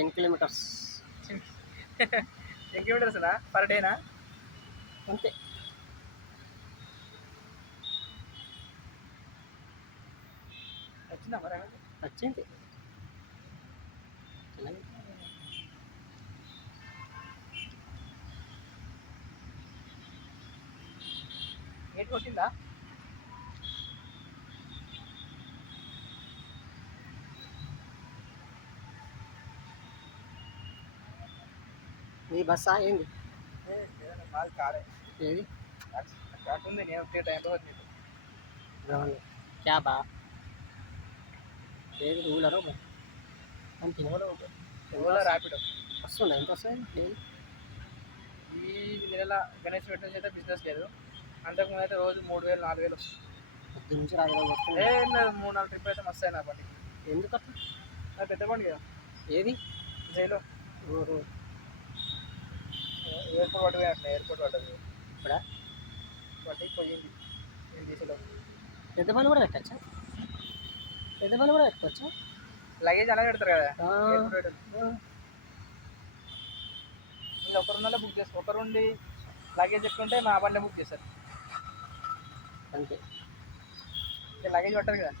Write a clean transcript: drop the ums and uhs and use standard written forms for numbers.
10 kilometres 10 కిలోమీటర్స్నా per డేనా? అంతే. వచ్చిందా మరి? వచ్చింది. గేట్ కొట్టిందా? మీ బస్సా ఏంది? మాది కారే. ఏది? కాకుంది నేను వచ్చే టైంలో వచ్చింది. క్యాబా? ఏది రూలర్ అంతే. ఓలా ర్యాపిడో వస్తుందా? ఎంత వస్తుంది? ఈ నెల గణేష్ పెట్టిన నుంచి అయితే బిజినెస్ లేదు. అంతకుముందు అయితే రోజు 3000 4000 వస్తుంది. పొద్దు నుంచి రాదు వస్తుంది. ఏం లేదు, 3-4 ట్రిప్ అయితే మస్తు అయినా బండి. ఎందుకు అట్లా? అది పెద్ద బండి కదా. ఏది? జైలో ఎయిర్పోర్ట్ పట్టుకుని అట్లా ఎయిర్పోర్ట్ పడ్డది ఇప్పుడా పట్టి పోయింది. నేను దిశలో పెద్ద బండి కూడా పెట్టచ్చా? పెద్ద బండి కూడా పెట్టుకోవచ్చా? లగేజ్ అలా పెడతారు కదా. మీరు ఒకరున్నలో బుక్ చేస్తారు. ఒకరుండి లగేజ్ ఎక్కుంటే మా బండి బుక్ చేస్తారు అంతే. లగేజ్ పట్టరు కదా.